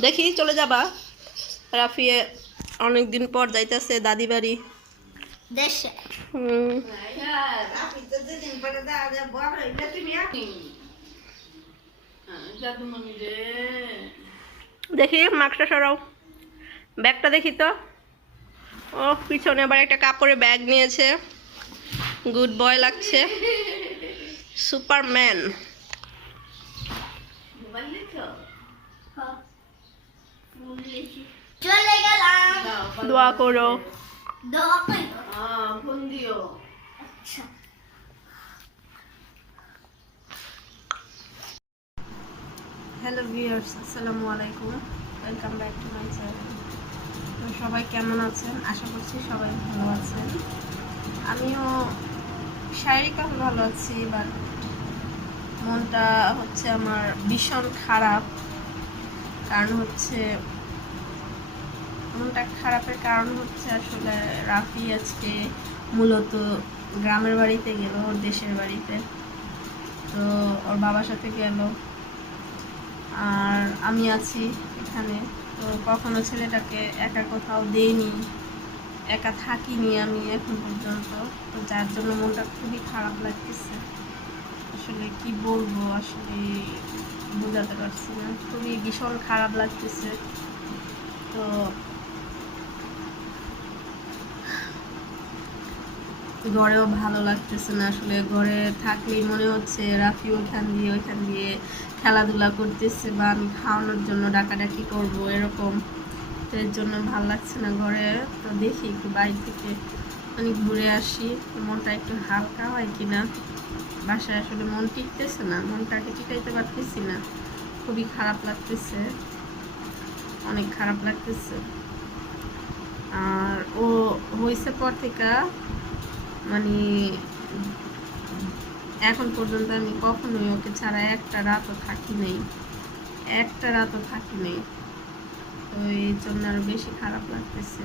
দেখি চলে যাবা রাফিয়ে অনেকদিন পর যাইতেছে দাদি বাড়ি দেশে। দেখি মাস্কটা সরাও, ব্যাগটা দেখি তো। ও পিছনে আবার একটা কাপড়ের ব্যাগ নিয়েছে, গুড বয় লাগছে, সুপারম্যান। চলে গেলাম। দোয়া করো। দোয়া করো। আচ্ছা। হ্যালো ভিউয়ার্স, আসসালামু আলাইকুম, welcome back to my channel. তো সবাই কেমন আছেন? আশা করছি সবাই ভালো আছেন। আমিও শারীরিকভাবে ভালো আছি, বাট মনটা হচ্ছে আমার ভীষণ খারাপ। কারণ হচ্ছে মনটা খারাপের কারণ হচ্ছে আসলে রাফি আজকে মূলত গ্রামের বাড়িতে গেল, ওর দেশের বাড়িতে। তো ওর বাবার সাথে গেল, আর আমি আছি এখানে। তো কখনো ছেলেটাকে একা কোথাও দেইনি, একা থাকিনি আমি এখন পর্যন্ত। তো যার জন্য মনটা খুবই খারাপ লাগতেছে। আসলে কি বলবো, আসলে বোঝাতে পারছি না, খুবই ভীষণ খারাপ লাগতেছে। তো ঘরেও ভালো লাগতেছে না, আসলে ঘরে থাকলেই মনে হচ্ছে রাফি ওইখান দিয়ে খেলাধুলা করতেছে, বা আমি খাওয়ানোর জন্য ডাকাডাকি করব এরকম। তো এর জন্য ভালো লাগছে না ঘরে। তো দেখি একটু বাইরে থেকে মানে ঘুরে আসি, মনটা একটু হালকা হয় কিনা। বাসায় আসলে মন টিকতেছে না, মনটাকে টিকাইতে পারতেছি না, খুবই খারাপ লাগতেছে, অনেক খারাপ লাগতেছে। আর ও হয়েছে পর থেকে মানে এখন পর্যন্ত আমি কখনোই ওকে ছাড়া একটা রাতও থাকি নেই। তো এই জন্য আরো বেশি খারাপ লাগতেছে,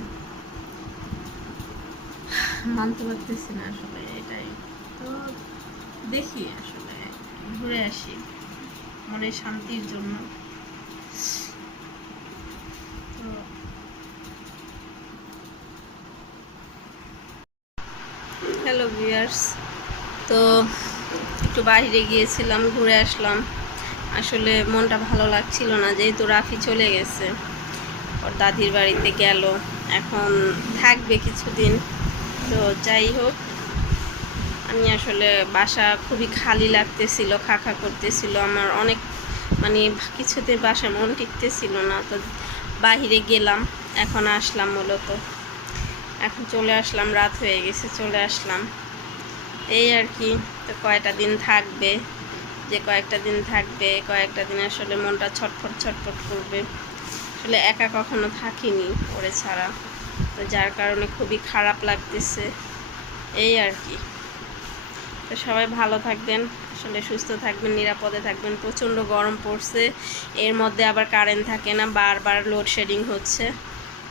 মানতে পারতেছি না আসলে এটাই। তো দেখি আসলে ঘুরে আসি মনের শান্তির জন্য। তো হ্যালো ভিউয়ার্স, তো একটু বাইরে গিয়েছিলাম, ঘুরে আসলাম। আসলে মনটা ভালো লাগছিল না, যেহেতু রাফি চলে গেছে, ওর দাদির বাড়িতে গেল, এখন থাকবে কিছুদিন। তো যাই হোক, আমি আসলে বাসা খুবই খালি লাগতেছিল, খা করতেছিল আমার অনেক, মানে কিছুতে বাসা মন টিকতেছিল না। তো বাহিরে গেলাম, এখন আসলাম মূলত, এখন চলে আসলাম, রাত হয়ে গেছে, চলে আসলাম এই আর কি। তো কয়েকটা দিন থাকবে, কয়েকটা দিন আসলে মনটা ছটফট করবে। আসলে একা কখনো থাকিনি ওরে ছাড়া, তো যার কারণে খুবই খারাপ লাগতেছে এই আর কি। তো সবাই ভালো থাকবেন, আসলে সুস্থ থাকবেন, নিরাপদে থাকবেন। প্রচণ্ড গরম পড়ছে, এর মধ্যে আবার কারেন্ট থাকে না, বারবার লোডশেডিং হচ্ছে।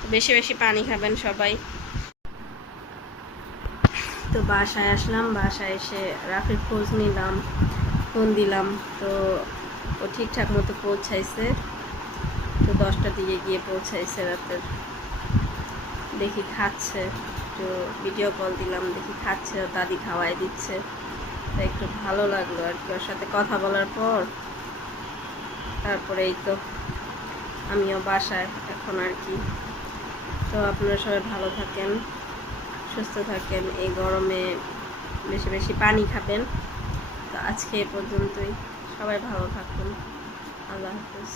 তো বেশি বেশি পানি খাবেন সবাই। তো বাসায় আসলাম, বাসায় এসে রাফির খোঁজ নিলাম, ফোন দিলাম। তো ও ঠিকঠাক মতো পৌঁছাইছে, তো 10টার দিকে গিয়ে পৌঁছাইছে রাতের। দেখি খাচ্ছে, তো ভিডিও কল দিলাম, দেখি খাচ্ছে, ও দাদি খাওয়াই দিচ্ছে। তো একটু ভালো লাগলো আর কি ওর সাথে কথা বলার পর। তারপরে এই তো আমিও বাসায় এখন আর কি। তো আপনারা সবাই ভালো থাকেন, সুস্থ থাকেন, এই গরমে বেশি বেশি পানি খাবেন। তো আজকে এ পর্যন্তই, সবাই ভালো থাকুন, আল্লাহ হাফেজ।